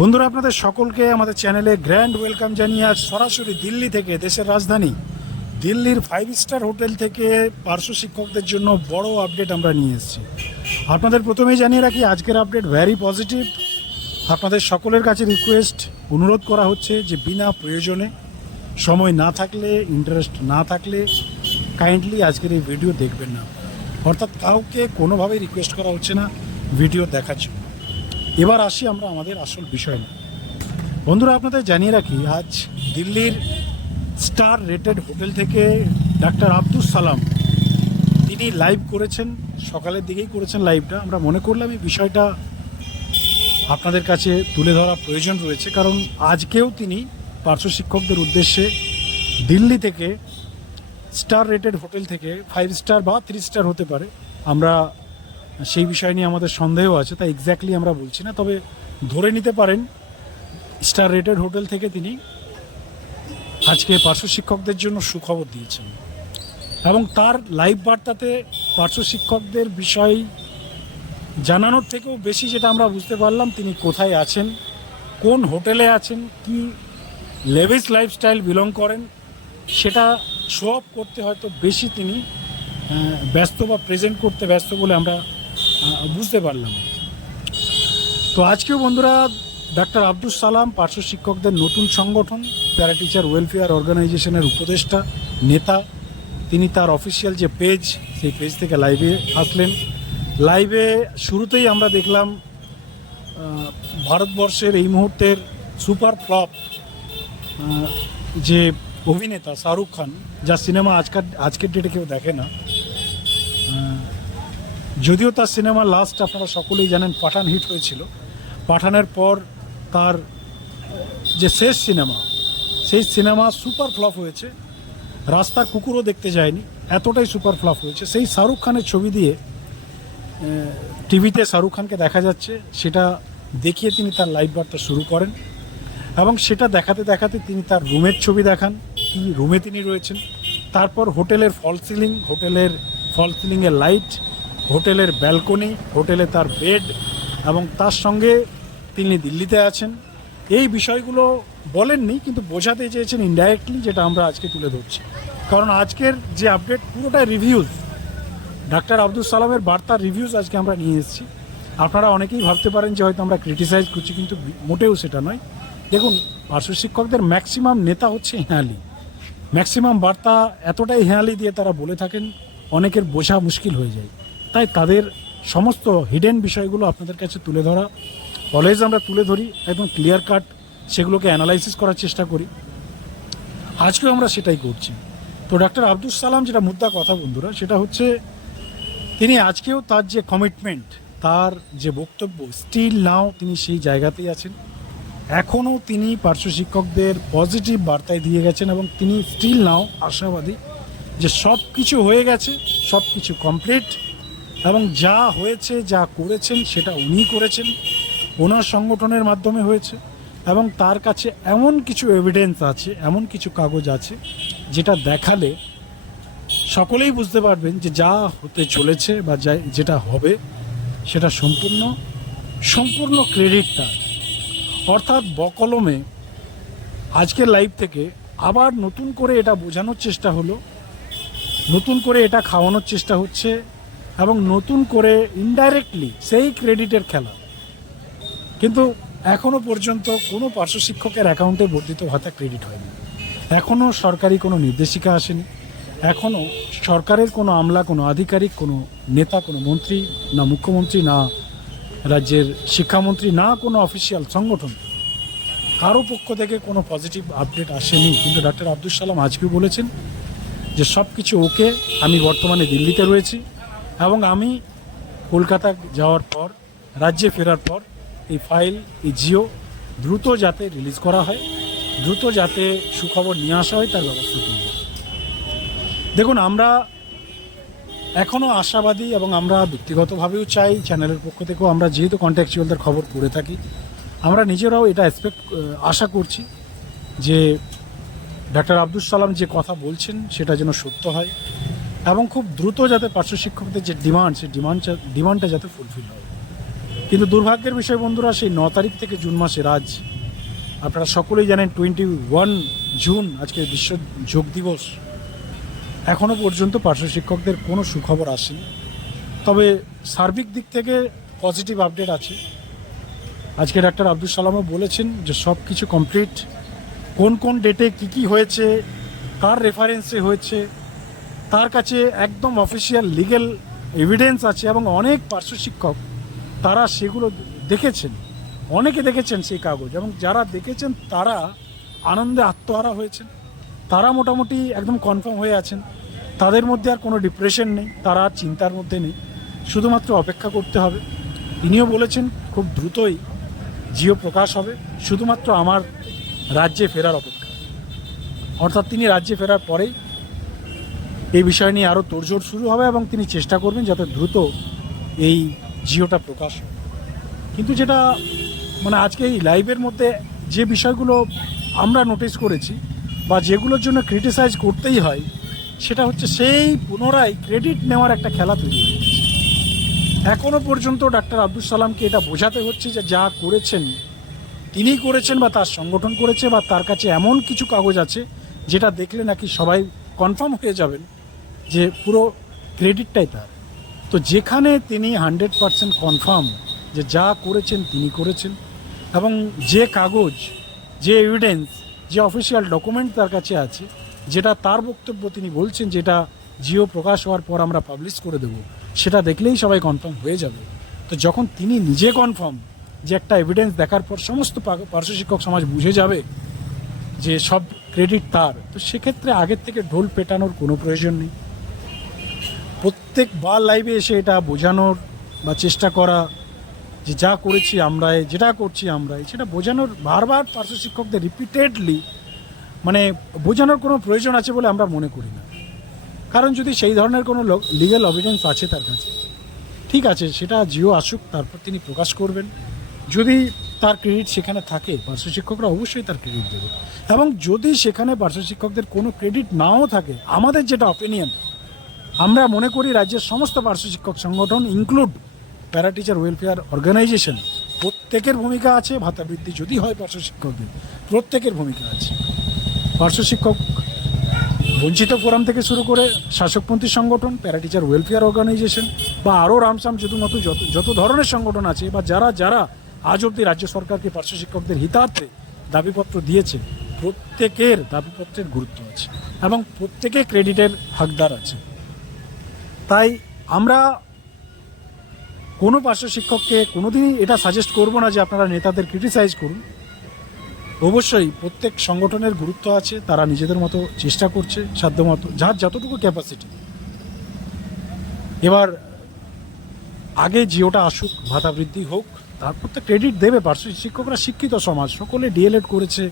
বন্ধুরা, আপনাদের সকলকে আমাদের চ্যানেলে গ্র্যান্ড ওয়েলকাম জানিয়ে আজ সরাসরি দিল্লি থেকে দেশের রাজধানী দিল্লির ফাইভ স্টার হোটেল থেকে পার্শ্ব শিক্ষকদের জন্য বড় আপডেট আমরা নিয়ে এসেছি। আপনাদের প্রথমেই জানিয়ে রাখি, আজকের আপডেট ভ্যারি পজিটিভ। আপনাদের সকলের কাছে রিকোয়েস্ট, অনুরোধ করা হচ্ছে যে বিনা প্রয়োজনে সময় না থাকলে ইন্টারেস্ট না থাকলে কাইন্ডলি আজকের এই ভিডিও দেখবেন না। অর্থাৎ কাউকে কোনোভাবেই রিকোয়েস্ট করা হচ্ছে না ভিডিও দেখার জন্য। এবার আসি আমরা আমাদের আসল বিষয় নিয়ে। বন্ধুরা, আপনাদের জানিয়ে রাখি, আজ দিল্লির স্টার রেটেড হোটেল থেকে ডাক্তার আব্দুল সালাম, তিনি লাইভ করেছেন, সকালের দিকেই করেছেন লাইভটা। আমরা মনে করলাম এই বিষয়টা আপনাদের কাছে তুলে ধরা প্রয়োজন রয়েছে, কারণ আজকেও তিনি পার্শ্ব শিক্ষকদের উদ্দেশ্যে দিল্লি থেকে স্টার রেটেড হোটেল থেকে ফাইভ স্টার বা থ্রি স্টার হতে পারে। আমরা সেই বিষয় নিয়ে আমাদের সন্দেহ আছে, তাই এক্স্যাক্টলি আমরা বলছি না। তবে ধরে নিতে পারেন, স্টার রেটেড হোটেল থেকে তিনি আজকে পার্শ্ব শিক্ষকদের জন্য সুখবর দিয়েছেন। এবং তার লাইভ বার্তাতে পার্শ্ব শিক্ষকদের বিষয় জানানোর থেকেও বেশি যেটা আমরা বুঝতে পারলাম, তিনি কোথায় আছেন, কোন হোটেলে আছেন, কি লেভিস লাইফস্টাইল বিলং করেন, সেটা শো অফ করতে হয়তো বেশি তিনি ব্যস্ত বা প্রেজেন্ট করতে ব্যস্ত বলে আমরা বুঝতে পারলাম। তো আজকেও বন্ধুরা, ডাক্তার আব্দুল সালাম, পার্শ্ব শিক্ষকদের নতুন সংগঠন প্যারা টিচার ওয়েলফেয়ার অর্গানাইজেশনের উপদেষ্টা, নেতা। তিনি তার অফিসিয়াল যে পেজ, সেই পেজ থেকে লাইভে আসলেন। লাইভে শুরুতেই আমরা দেখলাম ভারতবর্ষের এই মুহূর্তের সুপার ফ্লপ যে অভিনেতা শাহরুখ খান যার সিনেমা আজকাল আজকের ডেটে কেউ দেখে না। যদিও তার সিনেমা লাস্ট আপনারা সকলেই জানেন পাঠান হিট হয়েছিল। পাঠানের পর তার যে শেষ সিনেমা, সেই সিনেমা সুপার ফ্লপ হয়েছে। রাস্তার কুকুরও দেখতে যায়নি, এতটাই সুপার ফ্লপ হয়েছে। সেই শাহরুখ খানের ছবি দিয়ে টিভিতে শাহরুখ খানকে দেখা যাচ্ছে, সেটা দেখিয়ে তিনি তার লাইভ বার্তা শুরু করেন এবং সেটা দেখাতে দেখাতে তিনি তার রুমের ছবি দেখান, কি রুমে তিনি রয়েছেন। তারপর হোটেলের ফল সিলিং হোটেলের ফল সিলিংয়ের লাইট হোটেলের ব্যালকনি, হোটেলে তার বেড এবং তার সঙ্গে তিনি দিল্লিতে আছেন। এই বিষয়গুলো বলেননি, কিন্তু বোঝাতে চেয়েছেন ইনডাইরেক্টলি যেটা আমরা আজকে তুলে ধরছি। কারণ আজকের যে আপডেট পুরোটাই রিভিউজ ডাক্তার আব্দুল সালামের বার্তার রিভিউজ আজকে আমরা নিয়ে এসেছি। আপনারা অনেকেই ভাবতে পারেন যে হয়তো আমরা ক্রিটিসাইজ করছি, কিন্তু মোটেও সেটা নয়। দেখুন, পার্শ্ব শিক্ষকদের ম্যাক্সিমাম নেতা হচ্ছে হেঁয়ালি। ম্যাক্সিমাম বার্তা এতটাই হেঁয়ালি দিয়ে তারা বলে থাকেন, অনেকের বোঝা মুশকিল হয়ে যায়। তাই তাদের সমস্ত হিডেন বিষয়গুলো আপনাদের কাছে তুলে ধরা। অলওয়েজ আমরা তুলে ধরি, একদম ক্লিয়ার কাট সেগুলোকে অ্যানালাইসিস করার চেষ্টা করি। আজকেও আমরা সেটাই করছি। তো ডাক্তার আব্দুল সালাম যেটা মুদ্রা কথা বন্ধুরা, সেটা হচ্ছে তিনি আজকেও তার যে কমিটমেন্ট তার যে বক্তব্য স্টিল নাও তিনি সেই জায়গাতেই আছেন। এখনও তিনি পার্শ্ব শিক্ষকদের পজিটিভ বার্তায় দিয়ে গেছেন এবং তিনি স্টিল নাও আশাবাদী যে সব কিছু হয়ে গেছে সব কিছু কমপ্লিট এবং যা হয়েছে, যা করেছেন, সেটা উনি করেছেন। ওনার সংগঠনের মাধ্যমে হয়েছে এবং তার কাছে এমন কিছু এভিডেন্স আছে, এমন কিছু কাগজ আছে, যেটা দেখালে সকলেই বুঝতে পারবেন যে যা হতে চলেছে বা যা, যেটা হবে, সেটা সম্পূর্ণ সম্পূর্ণ ক্রেডিট তার। অর্থাৎ বকলমে আজকের লাইভ থেকে আবার নতুন করে এটা বোঝানোর চেষ্টা হলো, নতুন করে এটা খাওয়ানোর চেষ্টা হচ্ছে এবং নতুন করে ইনডাইরেক্টলি সেই ক্রেডিটের খেলা। কিন্তু এখনও পর্যন্ত কোনো পার্শ্ব শিক্ষকের অ্যাকাউন্টে বর্ধিত ভাতা ক্রেডিট হয়নি। এখনও সরকারি কোনো নির্দেশিকা আসেনি। এখনও সরকারের কোনো আমলা, কোনো আধিকারিক, কোনো নেতা, কোনো মন্ত্রী না মুখ্যমন্ত্রী, না রাজ্যের শিক্ষামন্ত্রী, না কোনো অফিসিয়াল সংগঠন কারও পক্ষ থেকে কোনো পজিটিভ আপডেট আসেনি। কিন্তু ডাক্তার আব্দুল সালাম আজকেও বলেছেন যে সব কিছু ওকে আমি বর্তমানে দিল্লিতে রয়েছি। এবং আমি কলকাতা যাওয়ার পর, রাজ্যে ফেরার পর এই ফাইল, এই জিও দ্রুত যাতে রিলিজ করা হয়, দ্রুত যাতে সুখবর নিয়ে আসা হয়, তার ব্যবস্থা করব। দেখুন, আমরা এখনও আশাবাদী এবং আমরা ব্যক্তিগতভাবেও চাই চ্যানেলের পক্ষ থেকেও আমরা যেহেতু কন্ট্যাকচুয়ালদের খবর পড়ে থাকি, আমরা নিজেরাও এটা এক্সপেক্ট আশা করছি যে ডাক্তার আব্দুল সালাম যে কথা বলছেন, সেটা যেন সত্য হয়। এবং খুব দ্রুত যাতে পার্শ্ব শিক্ষকদের যে ডিমান্ড, সেই ডিমান্ড ডিমান্ডটা যাতে ফুলফিল হয়। কিন্তু দুর্ভাগ্যের বিষয় বন্ধুরা, সেই ন তারিখ থেকে জুন মাসে আজ আপনারা সকলেই জানেন টোয়েন্টি ওয়ান জুন আজকে বিশ্ব যোগ দিবস। এখনও পর্যন্ত পার্শ্ব শিক্ষকদের কোনো সুখবর আসেনি। তবে সার্বিক দিক থেকে পজিটিভ আপডেট আছে। আজকে ডাক্তার আব্দুল সালামও বলেছেন যে সব কিছু কমপ্লিট কোন কোন ডেটে কি কি হয়েছে, কার রেফারেন্সে হয়েছে তার কাছে একদম অফিসিয়াল লিগেল এভিডেন্স আছে এবং অনেক পার্শ্ব শিক্ষক তারা সেগুলো দেখেছেন। অনেকে দেখেছেন সেই কাগজ এবং যারা দেখেছেন তারা আনন্দে আত্মহারা হয়েছেন। তারা মোটামুটি একদম কনফার্ম হয়ে আছেন। তাদের মধ্যে আর কোনো ডিপ্রেশন নেই, তারা আর চিন্তার মধ্যে নেই। শুধুমাত্র অপেক্ষা করতে হবে। তিনিও বলেছেন, খুব দ্রুতই জিও প্রকাশ হবে, শুধুমাত্র আমার রাজ্যে ফেরার অপেক্ষা। অর্থাৎ তিনি রাজ্যে ফেরার পরেই এই বিষয় নিয়ে আরও তোড়জোড় শুরু হবে এবং তিনি চেষ্টা করবেন যাতে দ্রুত এই জিওটা প্রকাশ হয় কিন্তু যেটা মানে আজকে এই লাইভের মধ্যে যে বিষয়গুলো আমরা নোটিস করেছি বা যেগুলোর জন্য ক্রিটিসাইজ করতেই হয়, সেটা হচ্ছে সেই পুনরায় ক্রেডিট নেওয়ার একটা খেলা তৈরি হয়ে গেছে। এখনও পর্যন্ত ডাক্তার আব্দুল সালামকে এটা বোঝাতে হচ্ছে যে যা করেছেন, তিনি করেছেন বা তার সংগঠন করেছে বা তার কাছে এমন কিছু কাগজ আছে, যেটা দেখলে নাকি সবাই কনফার্ম হয়ে যাবেন। যে পুরো ক্রেডিটটাই তার। তো যেখানে তিনি হান্ড্রেড পারসেন্ট কনফার্ম যে যা করেছেন তিনি করেছেন এবং যে কাগজ, যে এভিডেন্স যে অফিসিয়াল ডকুমেন্ট তার কাছে আছে, যেটা তার বক্তব্য তিনি বলছেন, যেটা জিও প্রকাশ হওয়ার পর আমরা পাবলিশ করে দেব, সেটা দেখলেই সবাই কনফার্ম হয়ে যাবে। তো যখন তিনি নিজে কনফার্ম যে একটা এভিডেন্স দেখার পর সমস্ত পার্শ্ব শিক্ষক সমাজ বুঝে যাবে যে সব ক্রেডিট তার, তো সেক্ষেত্রে আগের থেকে ঢোল পেটানোর কোনো প্রয়োজন নেই। প্রত্যেকবার লাইভে এসে এটা বোঝানোর বা চেষ্টা করা যে যা করেছি আমরাই, যেটা করছি আমরাই, সেটা বোঝানোর বারবার পার্শ্ব শিক্ষকদের রিপিটেডলি মানে বোঝানোর কোনো প্রয়োজন আছে বলে আমরা মনে করি না। কারণ যদি সেই ধরনের কোনো লিগ্যাল অভিডেন্স আছে তার কাছে, ঠিক আছে, সেটা জিও আসুক, তারপর তিনি প্রকাশ করবেন। যদি তার ক্রেডিট সেখানে থাকে, পার্শ্ব শিক্ষকরা অবশ্যই তার ক্রেডিট দেবে। এবং যদি সেখানে পার্শ্ব শিক্ষকদের কোনো ক্রেডিট নাও থাকে, আমাদের যেটা অপিনিয়ন আমরা মনে করি রাজ্যের সমস্ত পার্শ্ব শিক্ষক সংগঠন include para teacher welfare organisation প্রত্যেকের ভূমিকা আছে, ভাতা বৃদ্ধি যদি হয় পার্শ্ব শিক্ষকদের, প্রত্যেকের ভূমিকা আছে। পার্শ্ব শিক্ষক বঞ্চিত ফোরাম থেকে শুরু করে শাসকপন্থী সংগঠন প্যারা টিচার ওয়েলফেয়ার অর্গানাইজেশন বা আরও রামসাম যদুমতো যত যত ধরনের সংগঠন আছে বা যারা যারা আজ অবধি রাজ্য সরকারকে পার্শ্ব শিক্ষকদের হিতার্থে দাবিপত্র দিয়েছে, প্রত্যেকের দাবিপত্রের গুরুত্ব আছে এবং প্রত্যেকে ক্রেডিটের হকদার আছে। তাই আমরা কোনো পার্শ্ব শিক্ষককে কোনোদিনই এটা সাজেস্ট করব না যে আপনারা নেতাদের ক্রিটিসাইজ করুন। অবশ্যই প্রত্যেক সংগঠনের গুরুত্ব আছে, তারা নিজেদের মতো চেষ্টা করছে, সাধ্যমতো, যার যতটুকু ক্যাপাসিটি এবার আগে জিওটা আসুক, ভাতা বৃদ্ধি হোক, তারপর তো ক্রেডিট দেবে, পার্শ্ব শিক্ষকরা শিক্ষিত সমাজ, সকলে ডিএলএড করেছে।